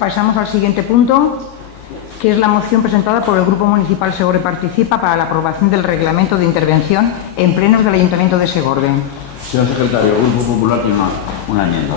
Pasamos al siguiente punto, que es la moción presentada por el Grupo Municipal Segorbe Participa para la aprobación del reglamento de intervención en plenos del Ayuntamiento de Segorbe. Señor secretario, el Grupo Popular tiene una enmienda.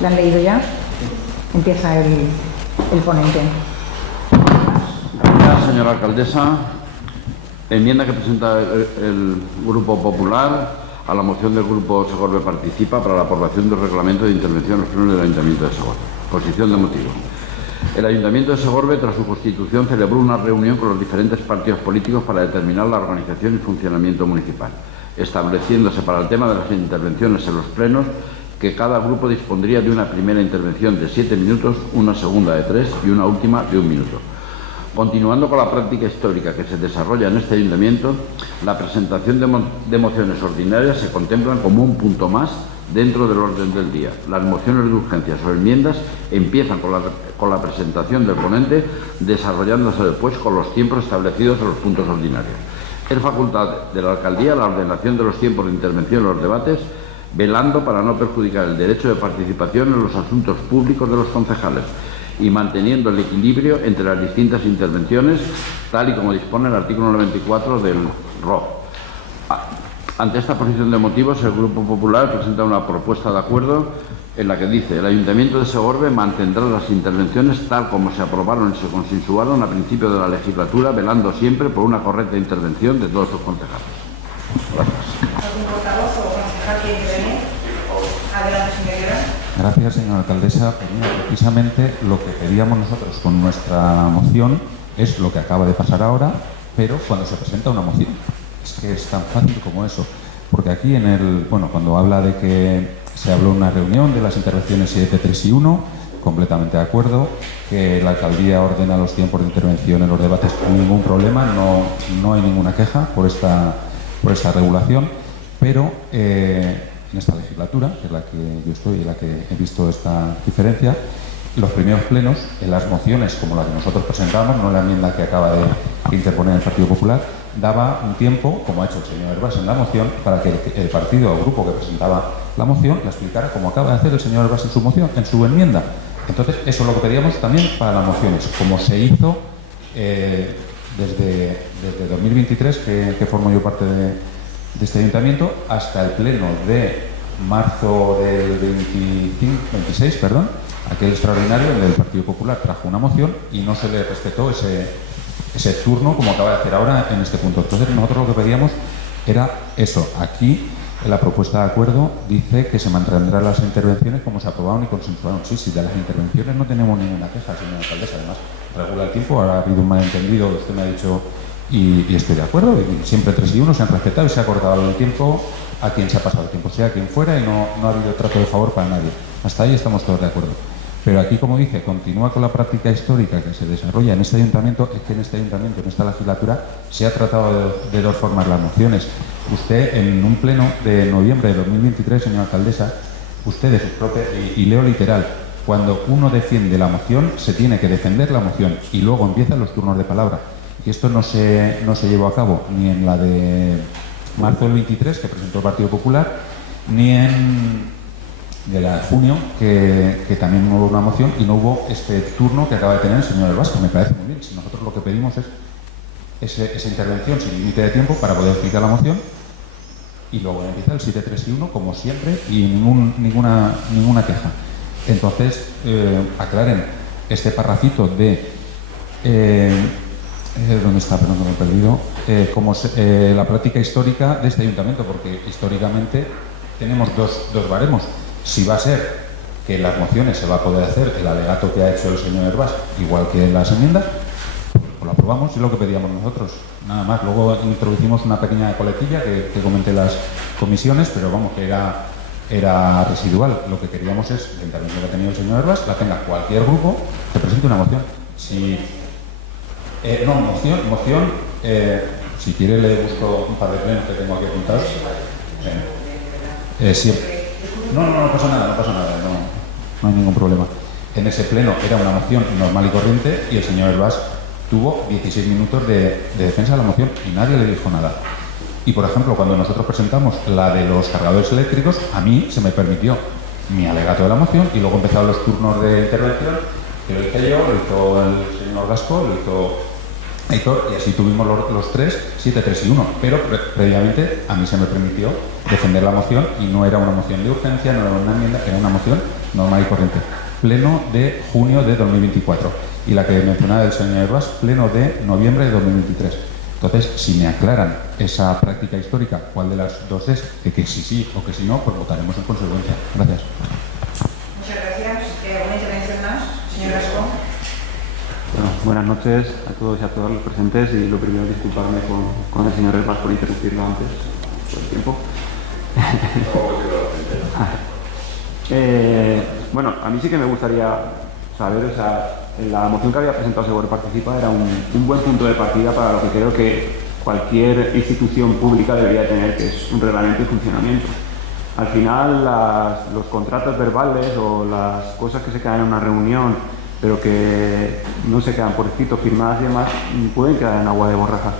¿La han leído ya? Empieza el ponente. Gracias, señora alcaldesa. Enmienda que presenta el Grupo Popular a la moción del Grupo Segorbe Participa para la aprobación del reglamento de intervención en los plenos del Ayuntamiento de Segorbe. Exposición de motivos. El Ayuntamiento de Segorbe, tras su constitución, celebró una reunión con los diferentes partidos políticos para determinar la organización y funcionamiento municipal, estableciéndose para el tema de las intervenciones en los plenos que cada grupo dispondría de una primera intervención de 7 minutos, una segunda de 3 y una última de 1 minuto. Continuando con la práctica histórica que se desarrolla en este ayuntamiento, la presentación de mociones ordinarias se contemplan como un punto más dentro del orden del día. Las mociones de urgencias o enmiendas empiezan con la presentación del ponente, desarrollándose después con los tiempos establecidos en los puntos ordinarios. Es facultad de la alcaldía la ordenación de los tiempos de intervención en los debates, velando para no perjudicar el derecho de participación en los asuntos públicos de los concejales y manteniendo el equilibrio entre las distintas intervenciones, tal y como dispone el artículo 94 del ROE. Ante esta posición de motivos, el Grupo Popular presenta una propuesta de acuerdo en la que dice: el Ayuntamiento de Segorbe mantendrá las intervenciones tal como se aprobaron y se consensuaron a principio de la legislatura, velando siempre por una correcta intervención de todos sus concejales. Gracias. Gracias, señora alcaldesa. Pues mira, precisamente lo que pedíamos nosotros con nuestra moción es lo que acaba de pasar ahora, pero cuando se presenta una moción. Es que es tan fácil como eso. Porque aquí cuando habla de que se habló en una reunión de las intervenciones 7, 3 y 1, completamente de acuerdo, que la alcaldía ordena los tiempos de intervención en los debates sin ningún problema, no hay ninguna queja por esta regulación, pero en esta legislatura, que es la que yo estoy y la que he visto esta diferencia, los primeros plenos, en las mociones como la que nosotros presentamos, no la enmienda que acaba de interponer el Partido Popular, daba un tiempo, como ha hecho el señor Herbás en la moción, para que el partido o grupo que presentaba la moción la explicara como acaba de hacer el señor Herbás en su moción, en su enmienda. Entonces, eso es lo que pedíamos también para las mociones, como se hizo desde 2023, que formo yo parte de este ayuntamiento, hasta el pleno de marzo del 26, aquel extraordinario, en el Partido Popular trajo una moción y no se le respetó ese turno como acaba de hacer ahora en este punto. Entonces nosotros lo que pedíamos era eso. Aquí en la propuesta de acuerdo dice que se mantendrán las intervenciones como se aprobaron y consensuaron. Sí, de las intervenciones no tenemos ninguna queja, señora alcaldesa. Además, regula el tiempo, ahora ha habido un malentendido, usted me ha dicho, y estoy de acuerdo, y siempre 3 y 1 se han respetado y se ha acordado el tiempo a quien se ha pasado el tiempo, sea quien fuera, y no ha habido trato de favor para nadie. Hasta ahí estamos todos de acuerdo. Pero aquí, como dice, continúa con la práctica histórica que se desarrolla en este ayuntamiento, es que en este ayuntamiento, en esta legislatura, se ha tratado de dos formas las mociones. Usted, en un pleno de noviembre de 2023, señora alcaldesa, usted de sus propias, y leo literal, cuando uno defiende la moción, se tiene que defender la moción y luego empiezan los turnos de palabra. Y esto no se llevó a cabo ni en la de marzo del 23, que presentó el Partido Popular, ni en de la de junio, que también hubo una moción y no hubo este turno que acaba de tener el señor Herbás, que me parece muy bien. Si nosotros lo que pedimos es esa intervención sin límite de tiempo para poder explicar la moción, y luego empieza el 731 como siempre y ninguna queja. Entonces, aclaren este parrafito de ¿dónde está? Perdón, que me he perdido. La práctica histórica de este ayuntamiento, porque históricamente tenemos dos baremos. Si va a ser que en las mociones se va a poder hacer el alegato que ha hecho el señor Hervás, igual que en las enmiendas, pues lo aprobamos, es lo que pedíamos nosotros, nada más. Luego introducimos una pequeña coletilla que comenté las comisiones, pero vamos, que era residual. Lo que queríamos es la intervención que ha tenido el señor Hervás, la tenga cualquier grupo, que presente una moción. Si quiere le busco un par de plenos que tengo aquí apuntados. No pasa nada, no hay ningún problema. En ese pleno era una moción normal y corriente y el señor Hervás tuvo 16 minutos de defensa de la moción y nadie le dijo nada. Y, por ejemplo, cuando nosotros presentamos la de los cargadores eléctricos, a mí se me permitió mi alegato de la moción y luego empezaron los turnos de intervención, que lo hice yo, lo hizo el señor Gasco, lo hizo Aitor, y así tuvimos los tres, 7, 3 y 1. Pero previamente a mí se me permitió defender la moción y no era una moción de urgencia, no era una enmienda, era una moción normal y corriente. Pleno de junio de 2024. Y la que mencionaba el señor Hervás, pleno de noviembre de 2023. Entonces, si me aclaran esa práctica histórica, cuál de las dos es, de que sí o que si no, pues votaremos en consecuencia. Gracias. Muchas gracias. ¿Alguna intervención más, señor Gasco? Bueno, buenas noches a todos y a todas los presentes, y lo primero disculparme con el señor Hervás por interrumpirlo antes por el tiempo. Bueno, a mí sí que me gustaría saber, la moción que había presentado Segor Participa era un buen punto de partida para lo que creo que cualquier institución pública debería tener, que es un reglamento y funcionamiento. Al final, los contratos verbales o las cosas que se quedan en una reunión, pero que no se quedan por escrito, firmadas y demás, pueden quedar en agua de borrajas.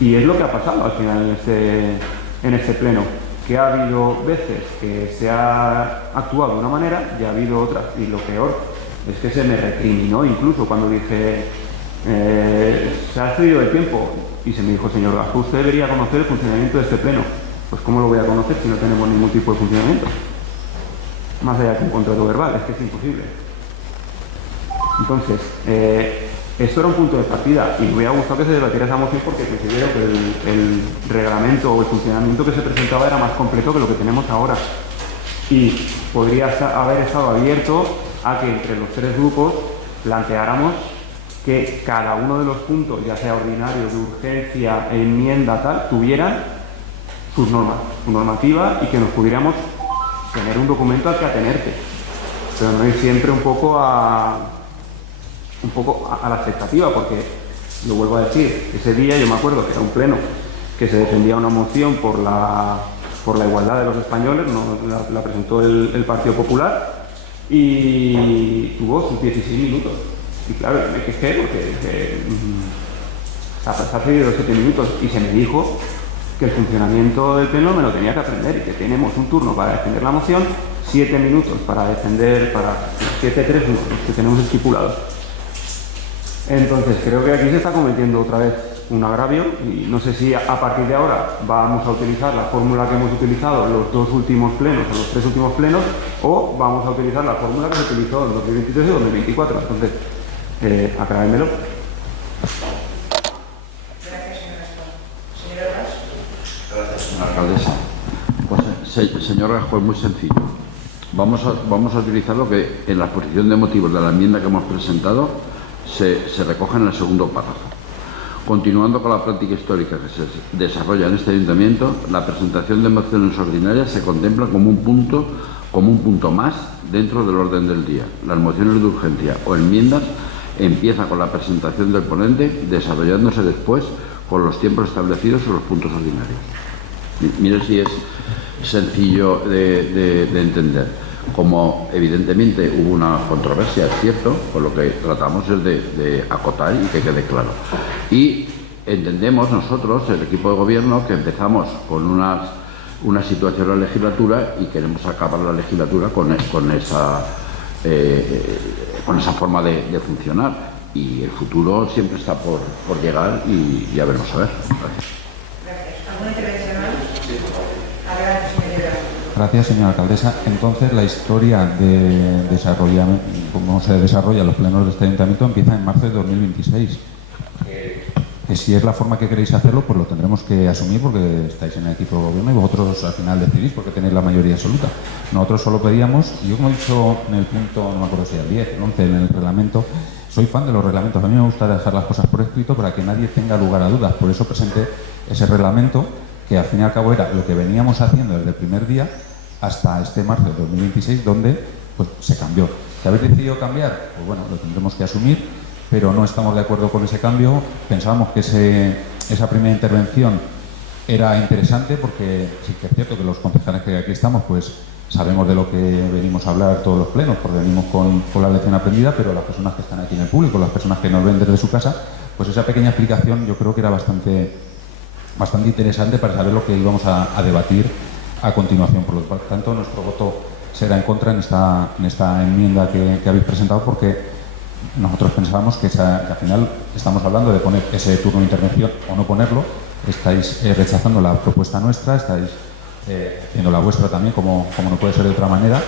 Y es lo que ha pasado al final en este pleno, que ha habido veces que se ha actuado de una manera y ha habido otras. Y lo peor es que se me recriminó incluso cuando dije se ha excedido el tiempo, y se me dijo: señor Gasco, usted debería conocer el funcionamiento de este pleno. Pues ¿cómo lo voy a conocer si no tenemos ningún tipo de funcionamiento? Más allá que un contrato verbal, es que es imposible. Entonces, esto era un punto de partida y me hubiera gustado que se debatiera esa moción, porque considero que el reglamento o el funcionamiento que se presentaba era más completo que lo que tenemos ahora, y podría haber estado abierto a que entre los tres grupos planteáramos que cada uno de los puntos, ya sea ordinario, de urgencia, enmienda, tal, tuvieran sus normas, su normativa, y que nos pudiéramos tener un documento al que atenerte, pero no ir siempre un poco a la expectativa, porque, lo vuelvo a decir, ese día yo me acuerdo que era un pleno que se defendía una moción por la igualdad de los españoles, la presentó el Partido Popular, y tuvo sus 16 minutos. Y claro, me quejé porque se ha cedido 7 minutos, y se me dijo que el funcionamiento del pleno me lo tenía que aprender, y que tenemos un turno para defender la moción, 7 minutos para defender, para 7, 3 minutos que tenemos estipulados. Entonces creo que aquí se está cometiendo otra vez un agravio, y no sé si a partir de ahora vamos a utilizar la fórmula que hemos utilizado los 2 últimos plenos o los 3 últimos plenos, o vamos a utilizar la fórmula que se utilizó en 2023 y 2024. Entonces, aclarármelo. Gracias, señor Gasco. Señor Hervás. Gracias, señora alcaldesa. Pues, señor Gasco, es muy sencillo. Vamos a utilizar lo que en la exposición de motivos de la enmienda que hemos presentado se recoge en el segundo párrafo. Continuando con la práctica histórica que se desarrolla en este ayuntamiento, la presentación de mociones ordinarias se contempla como un punto más dentro del orden del día. Las mociones de urgencia o enmiendas empieza con la presentación del ponente, desarrollándose después con los tiempos establecidos en los puntos ordinarios. Mire si es sencillo de entender. Como evidentemente hubo una controversia, es cierto, pues lo que tratamos es de acotar y que quede claro. Y entendemos nosotros, el equipo de gobierno, que empezamos con una situación en la legislatura y queremos acabar la legislatura con esa forma de funcionar. y el futuro siempre está por llegar y ya veremos a ver. Gracias. ¿Alguna intervención más? Adelante, señora. Gracias, señora alcaldesa. Entonces, la historia de cómo se desarrollan los plenos de este ayuntamiento empieza en marzo de 2026. Que si es la forma que queréis hacerlo, pues lo tendremos que asumir porque estáis en el equipo de gobierno y vosotros al final decidís porque tenéis la mayoría absoluta. Nosotros solo pedíamos, y yo como he dicho en el punto, no me acuerdo si era el 10, el 11, en el reglamento, soy fan de los reglamentos. A mí me gusta dejar las cosas por escrito para que nadie tenga lugar a dudas. Por eso presenté ese reglamento que al fin y al cabo era lo que veníamos haciendo desde el primer día hasta este marzo de 2026, donde pues, se cambió. ¿Que habéis decidido cambiar? Pues bueno, lo tendremos que asumir, pero no estamos de acuerdo con ese cambio. Pensábamos que esa primera intervención era interesante porque sí que es cierto que los concejales que aquí estamos pues sabemos de lo que venimos a hablar todos los plenos, porque venimos con la lección aprendida, pero las personas que están aquí en el público, las personas que nos ven desde su casa, pues esa pequeña explicación yo creo que era bastante interesante para saber lo que íbamos a debatir a continuación. Por lo tanto, nuestro voto será en contra en esta enmienda que habéis presentado, porque nosotros pensábamos que al final estamos hablando de poner ese turno de intervención o no ponerlo. Estáis rechazando la propuesta nuestra, estáis haciendo la vuestra también, como no puede ser de otra manera,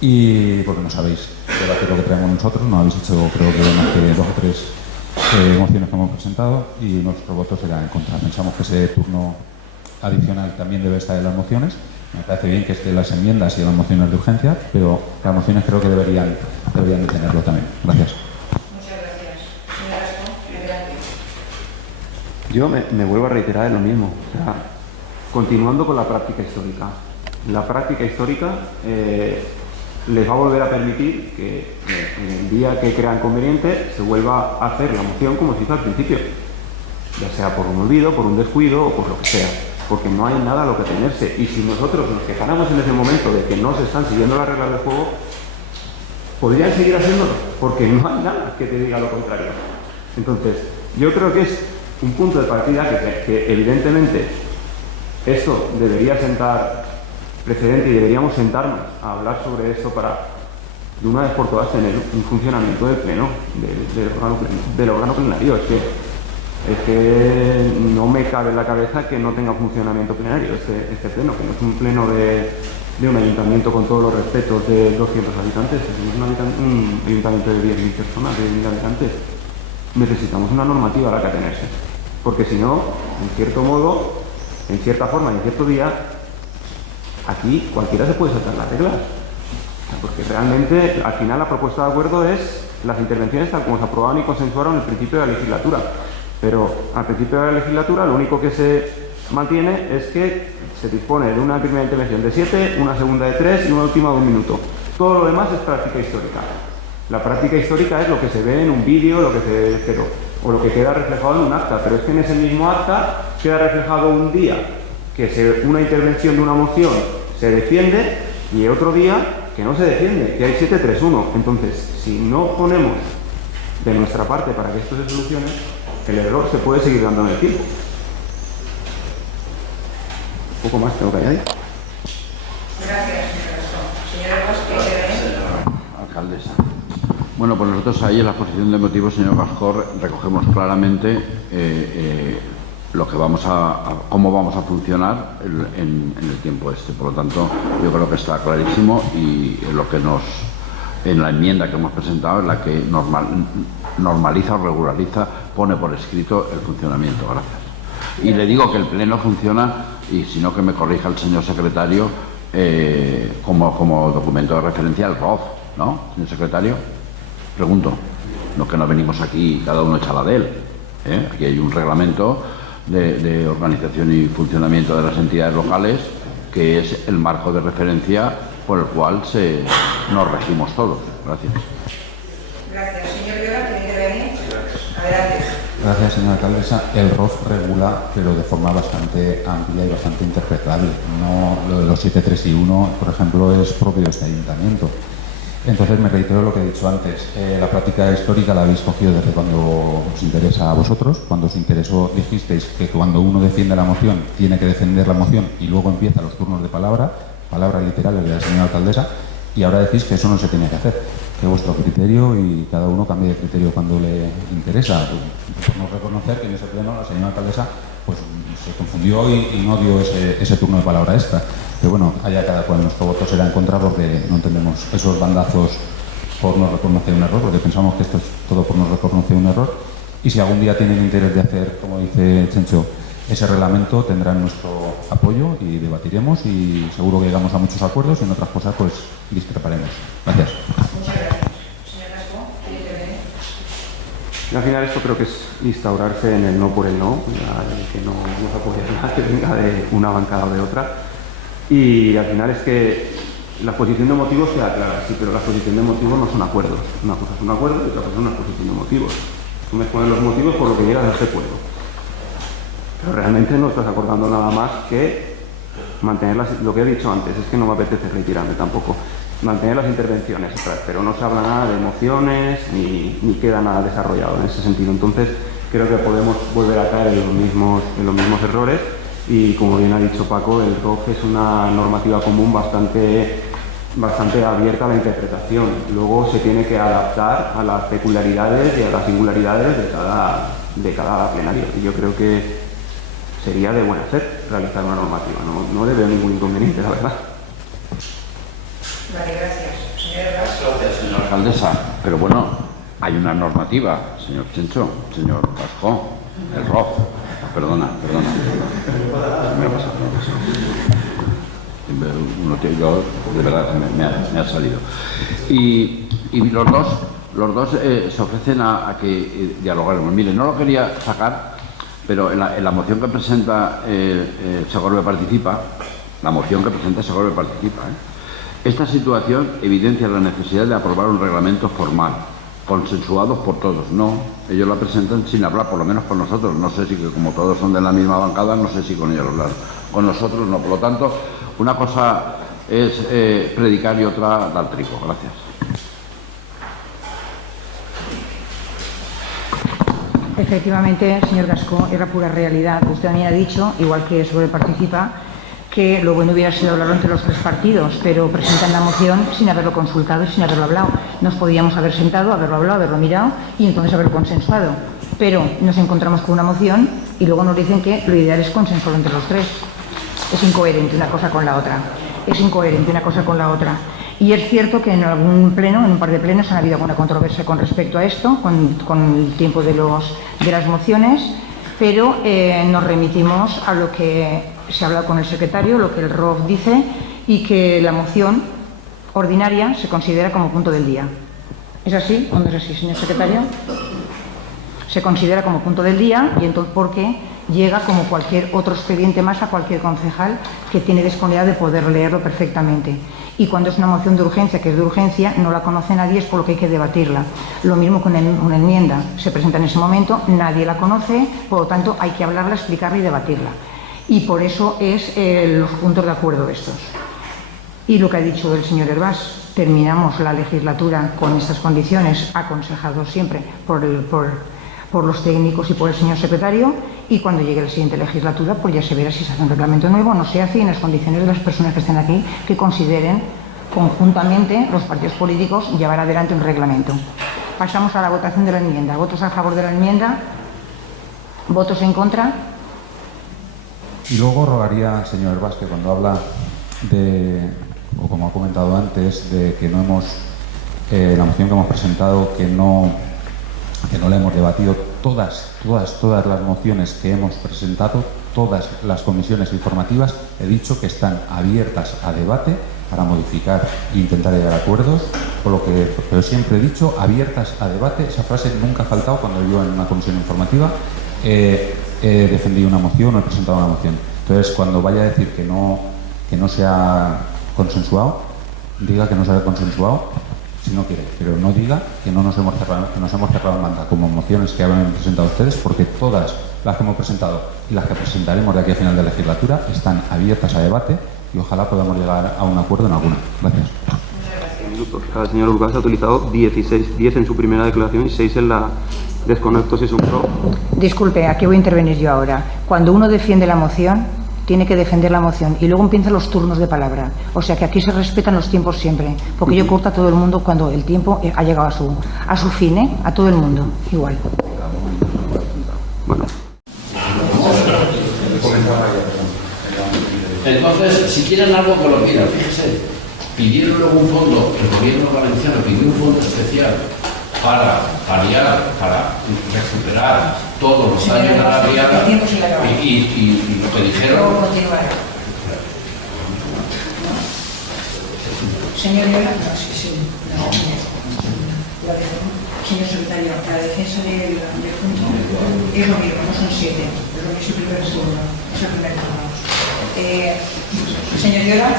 y porque no sabéis debatir lo que traemos nosotros. No habéis hecho, creo que más que 2 o 3 mociones que hemos presentado, y nuestro voto será en contra. Pensamos que ese turno adicional también debe estar en las mociones. Me parece bien que esté en las enmiendas y en las mociones de urgencia, pero las mociones creo que deberían de tenerlo también. Gracias. Muchas gracias. Señora Rascón, adelante. Yo me vuelvo a reiterar en lo mismo. O sea, continuando con la práctica histórica. La práctica histórica les va a volver a permitir que en el día que crean conveniente se vuelva a hacer la moción como se hizo al principio. Ya sea por un olvido, por un descuido o por lo que sea. Porque no hay nada a lo que tenerse. Y si nosotros nos quejáramos en ese momento de que no se están siguiendo las reglas del juego, podrían seguir haciéndolo, porque no hay nada que te diga lo contrario. Entonces, yo creo que es un punto de partida que evidentemente esto debería sentar precedente y deberíamos sentarnos a hablar sobre esto para de una vez por todas tener un funcionamiento del pleno, del órgano plenario. Es que no me cabe en la cabeza que no tenga funcionamiento plenario este pleno, que no es un pleno de un ayuntamiento con todos los respetos de 200 habitantes, es un ayuntamiento de 10.000 personas, de 10.000 habitantes. Necesitamos una normativa a la que atenerse, porque si no, en cierto modo, en cierta forma y en cierto día, aquí cualquiera se puede saltar las reglas. Porque realmente, al final, la propuesta de acuerdo es las intervenciones tal como se aprobaron y consensuaron al principio de la legislatura. Pero al principio de la legislatura lo único que se mantiene es que se dispone de una primera intervención de 7, una segunda de 3 y una última de 1 minuto. Todo lo demás es práctica histórica. La práctica histórica es lo que se ve en un vídeo, o lo que queda reflejado en un acta, pero es que en ese mismo acta queda reflejado un día que una intervención de una moción se defiende y otro día que no se defiende, que hay 7-3-1. Entonces, si no ponemos de nuestra parte para que esto se solucione, el error se puede seguir dando en el tiempo. Un poco más tengo que añadir. Gracias, señora Rascón. Señora Bosque, Alcaldesa. Bueno, pues nosotros ahí en la exposición de motivos, señor Gascor, recogemos claramente lo que cómo vamos a funcionar en el tiempo este. Por lo tanto, yo creo que está clarísimo y en la enmienda que hemos presentado, en la que normaliza o regulariza, pone por escrito el funcionamiento. Gracias. Y le digo que el pleno funciona, y si no que me corrija el señor secretario, como documento de referencia al ROF, ¿no, señor secretario? Pregunto, no que no venimos aquí cada uno echa la de él. Aquí hay un reglamento de organización y funcionamiento de las entidades locales que es el marco de referencia por el cual nos regimos todos. Gracias. Gracias. Señor Viola, ¿tiene que venir? Adelante. Gracias, señora alcaldesa. El ROF regula, pero de forma bastante amplia y bastante interpretable. No, lo de los 7, 3 y 1, por ejemplo, es propio de este ayuntamiento. Entonces, me reitero lo que he dicho antes. La práctica histórica la habéis cogido desde cuando os interesa a vosotros. Cuando os interesó, dijisteis que cuando uno defiende la moción, tiene que defender la moción y luego empiezan los turnos de palabras literales de la señora alcaldesa, y ahora decís que eso no se tiene que hacer. vuestro criterio y cada uno cambie de criterio cuando le interesa. Por no reconocer que en ese pleno la señora alcaldesa pues, se confundió y no dio ese turno de palabra extra. Pero bueno, allá cada cual, nuestro voto será en contra porque no entendemos esos bandazos por no reconocer un error, porque pensamos que esto es todo por no reconocer un error. Y si algún día tienen interés de hacer, como dice Chencho, ese reglamento, tendrán nuestro apoyo y debatiremos y seguro que llegamos a muchos acuerdos y en otras cosas pues discreparemos. Gracias. Muchas gracias. Señor Gascó, ¿quiere intervenir? Y al final esto creo que es instaurarse en el no por el no, ya que no nos apoya nada que venga de una bancada o de otra. Y al final es que la exposición de motivos queda clara, sí, pero la exposición de motivos no son acuerdos. Una cosa es un acuerdo y otra cosa es una exposición de motivos. Tú me expones los motivos por lo que llegas a ese acuerdo. Pero realmente no estás acordando nada más que mantener lo que he dicho antes, es que no me apetece retirarme tampoco. Mantener las intervenciones, pero no se habla nada de emociones ni queda nada desarrollado en ese sentido. Entonces creo que podemos volver a caer en los mismos errores y, como bien ha dicho Paco, el ROF es una normativa común bastante abierta a la interpretación. Luego se tiene que adaptar a las peculiaridades y a las singularidades de cada plenario. Y yo creo que sería de buen hacer realizar una normativa. No le veo ningún inconveniente, la verdad. Vale, gracias. Señor Gascó. Gracias, señora alcaldesa. Pero bueno, hay una normativa, señor Chencho, señor Gascó, el ROF. Perdona. Me ha pasado. Yo, de verdad, me ha salido. Y los dos se ofrecen a que dialoguemos. Mire, no lo quería sacar, pero en la moción que presenta Segorbe Participa, esta situación evidencia la necesidad de aprobar un reglamento formal, consensuados por todos. No, ellos la presentan sin hablar, por lo menos con nosotros. No sé si, que como todos son de la misma bancada, no sé si con ellos hablar. Con nosotros no. Por lo tanto, una cosa es predicar y otra dar trigo. Gracias. Efectivamente, señor Gascó, es la pura realidad. Usted también ha dicho, igual que Segorbe Participa, que lo bueno hubiera sido hablarlo entre los tres partidos, pero presentan la moción sin haberlo consultado y sin haberlo hablado. Nos podíamos haber sentado, haberlo hablado, haberlo mirado y entonces haberlo consensuado. Pero nos encontramos con una moción y luego nos dicen que lo ideal es consensuarlo entre los tres. Es incoherente una cosa con la otra. Y es cierto que en algún pleno, en un par de plenos, ha habido alguna controversia con respecto a esto, con el tiempo de las mociones, pero nos remitimos a lo que se ha hablado con el secretario, lo que el ROF dice, y que la moción ordinaria se considera como punto del día. ¿Es así o no es así, señor secretario? Se considera como punto del día y entonces porque llega como cualquier otro expediente más a cualquier concejal que tiene disponibilidad de poder leerlo perfectamente. Y cuando es una moción de urgencia, que es de urgencia, no la conoce nadie, es por lo que hay que debatirla. Lo mismo con una enmienda. Se presenta en ese momento, nadie la conoce, por lo tanto hay que hablarla, explicarla y debatirla. Y por eso es los puntos de acuerdo estos. Y lo que ha dicho el señor Hervás, terminamos la legislatura con estas condiciones, aconsejados siempre por los técnicos y por el señor secretario, y cuando llegue la siguiente legislatura pues ya se verá si se hace un reglamento nuevo o no se hace, en las condiciones de las personas que estén aquí, que consideren conjuntamente los partidos políticos llevar adelante un reglamento. Pasamos a la votación de la enmienda. ¿Votos a favor de la enmienda? ¿Votos en contra? Y luego rogaría al señor Hervás que cuando habla o como ha comentado antes, de que no hemos, la moción que hemos presentado, que no la hemos debatido, todas las mociones que hemos presentado, todas las comisiones informativas, he dicho que están abiertas a debate para modificar e intentar llegar a acuerdos, pero siempre he dicho abiertas a debate. Esa frase nunca ha faltado cuando yo en una comisión informativa he defendido una moción o he presentado una moción. Entonces, cuando vaya a decir que no se ha consensuado, diga que no se ha consensuado si no quiere, pero no diga que no nos hemos cerrado en banda como mociones que habían presentado ustedes, porque todas las que hemos presentado y las que presentaremos de aquí a final de legislatura están abiertas a debate y ojalá podamos llegar a un acuerdo en alguna. Gracias. El señor Urgás ha utilizado 10 en su primera declaración y 6 en la desconecto si es un pro. Disculpe, aquí voy a intervenir yo ahora. Cuando uno defiende la moción, tiene que defender la moción y luego empiezan los turnos de palabra. O sea que aquí se respetan los tiempos siempre, porque yo corto a todo el mundo cuando el tiempo ha llegado a su fin, ¿eh? A todo el mundo, igual. Bueno. Entonces, si quieren algo que lo pidan, fíjese, pidieron luego un fondo, el gobierno valenciano pidió un fondo especial para paliar, para recuperar todos los daños de la riada y lo que dijeron... Señor secretario, la defensa del punto es lo mismo, no son 7, es lo mismo, es el primer turno, es el primer turno. Señor Llora.